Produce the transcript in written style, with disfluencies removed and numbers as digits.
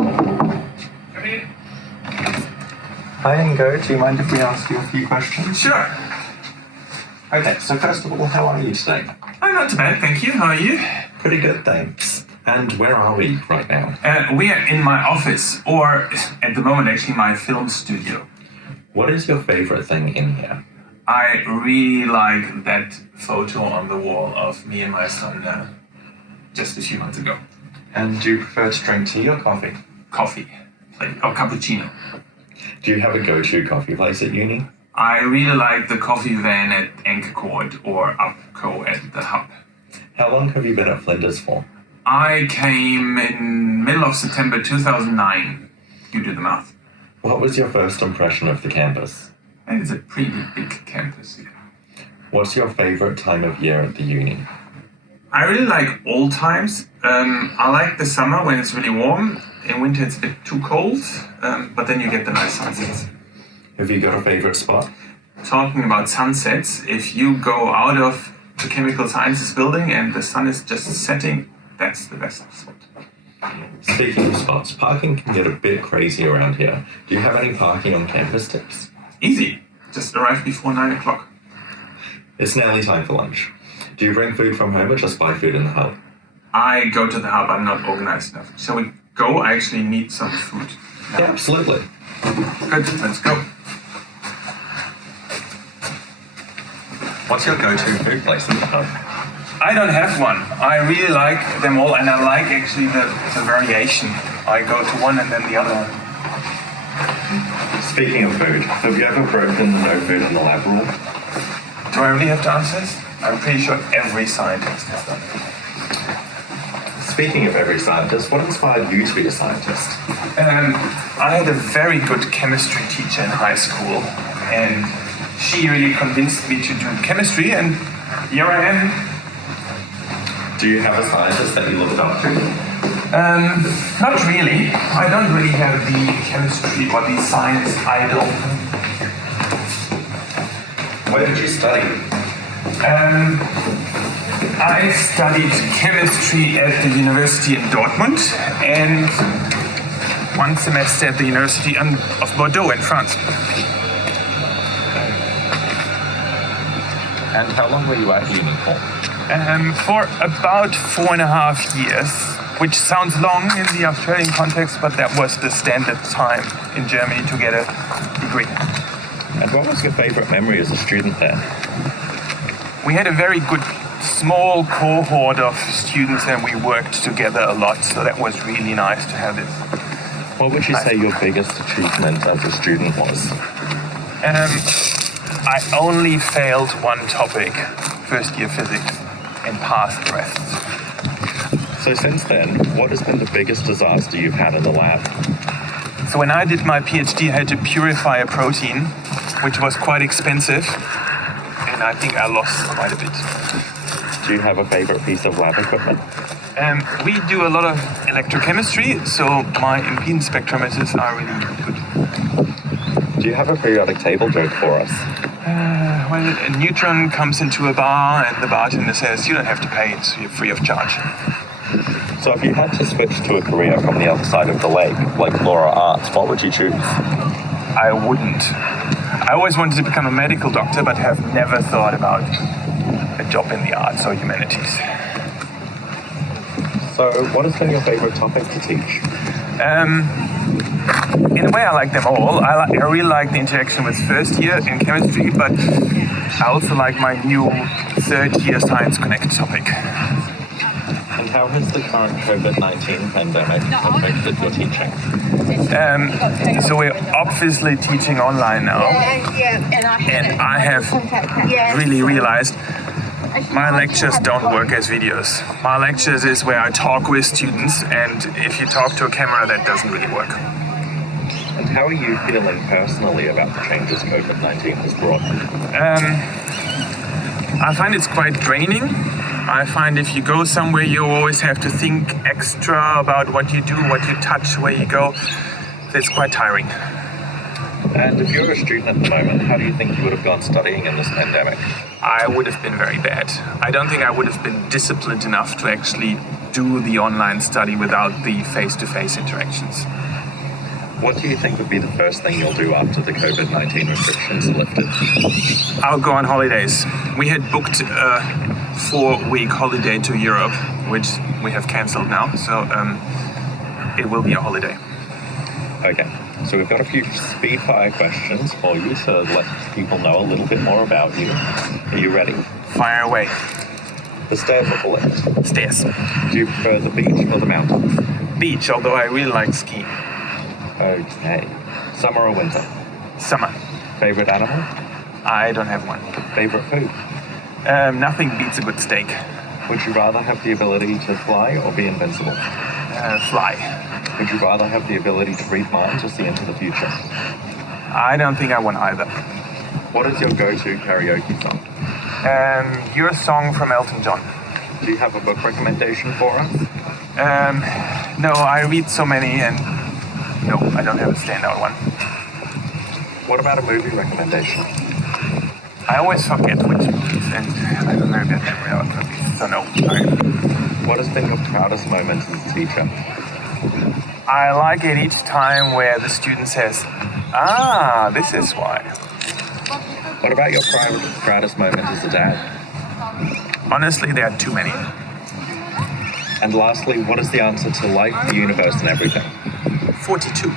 Come in. Hi Ingo, do you mind if we ask you a few questions? Sure. Okay, so first of all, how are you today? I'm not too bad, thank you. How are you? Pretty good, thanks. And where are we right now? We are in my office, or at the moment actually my film studio. What is your favorite thing in here? I really like that photo on the wall of me and my son just a few months ago. And do you prefer to drink tea or coffee? Coffee, or cappuccino. Do you have a go-to coffee place at uni? I really like the coffee van at Ingo Koeper or Upco at the Hub. How long have you been at Flinders for? I came in middle of September 2009. You do the math. What was your first impression of the campus? And it's a pretty big campus here. What's your favorite time of year at the uni? I really like all times. I like the summer when it's really warm. In winter it's a bit too cold, but then you get the nice sunsets. Have you got a favorite spot? Talking about sunsets, if you go out of the chemical sciences building and the sun is just setting, that's the best spot. Speaking of spots, parking can get a bit crazy around here. Do you have any parking on campus tips? Easy. Just arrive before 9 o'clock. It's nearly time for lunch. Do you bring food from home or just buy food in the hub? I go to the hub, I'm not organized enough. Shall we go? I actually need some food. Yeah, absolutely. Good, let's go. What's your go-to food place in the hub? I don't have one. I really like them all, and I like actually the variation. I go to one and then the other one. Speaking of food, have you ever broken the no food in the lab rule? Do I really have to answer this? I'm pretty sure every scientist has done it. Speaking of every scientist, what inspired you to be a scientist? I had a very good chemistry teacher in high school, and she really convinced me to do chemistry, and here I am. Do you have a scientist that you look up to? Not really. I don't really have the chemistry or the science idol. Where did you study? I studied chemistry at the university in Dortmund and one semester at the University of Bordeaux in France. And how long were you at uni for? For about 4.5 years, which sounds long in the Australian context, but that was the standard time in Germany to get a degree. And what was your favorite memory as a student there? We had a very good small cohort of students and we worked together a lot, so that was really nice to have this. What would you say your biggest achievement as a student was? I only failed one topic, first year physics, and passed the rest. So since then, what has been the biggest disaster you've had in the lab? So when I did my PhD, I had to purify a protein, which was quite expensive, and I think I lost quite a bit. Do you have a favorite piece of lab equipment? We do a lot of electrochemistry, so my impedance spectrometers are really good. Do you have a periodic table joke for us? Well, a neutron comes into a bar and the bartender says, you don't have to pay, it's free of charge. So if you had to switch to a career from the other side of the lake, like law or arts, what would you choose? I wouldn't. I always wanted to become a medical doctor, but have never thought about a job in the arts or humanities. So what has been your favorite topic to teach? In a way, I like them all. I really like the interaction with first year in chemistry, but I also like my new third year Science Connect topic. And how has the current COVID-19 pandemic affected your teaching? So we're obviously teaching online now, and I have really realized my lectures don't work as videos. My lectures is where I talk with students, and if you talk to a camera, that doesn't really work. And how are you feeling personally about the changes COVID-19 has brought? I find it's quite draining. I find if you go somewhere, you always have to think extra about what you do, what you touch, where you go. It's quite tiring. And if you're a student at the moment, how do you think you would have gone studying in this pandemic? I would have been very bad. I don't think I would have been disciplined enough to actually do the online study without the face-to-face interactions. What do you think would be the first thing you'll do after the COVID-19 restrictions are lifted? I'll go on holidays. We had booked a 4-week holiday to Europe, which we have cancelled now, so it will be a holiday. Okay, so we've got a few speed fire questions for you to let people know a little bit more about you. Are you ready? Fire away. The stairs or the lift? Stairs. Do you prefer the beach or the mountains? Beach, although I really like skiing. Okay. Summer or winter? Summer. Favorite animal? I don't have one. Favorite food? Nothing beats a good steak. Would you rather have the ability to fly or be invincible? Fly. Would you rather have the ability to read minds or see into the future? I don't think I want either. What is your go-to karaoke song? Your song from Elton John. Do you have a book recommendation for us? No, I read so many and no, I don't have a standout one. What about a movie recommendation? I always forget which movies and I don't know that memory about movies, so no, sorry. What has been your proudest moment as a teacher? I like it each time where the student says, this is why. What about your proudest moment as a dad? Honestly, there are too many. And lastly, what is the answer to life, the universe, and everything? 42.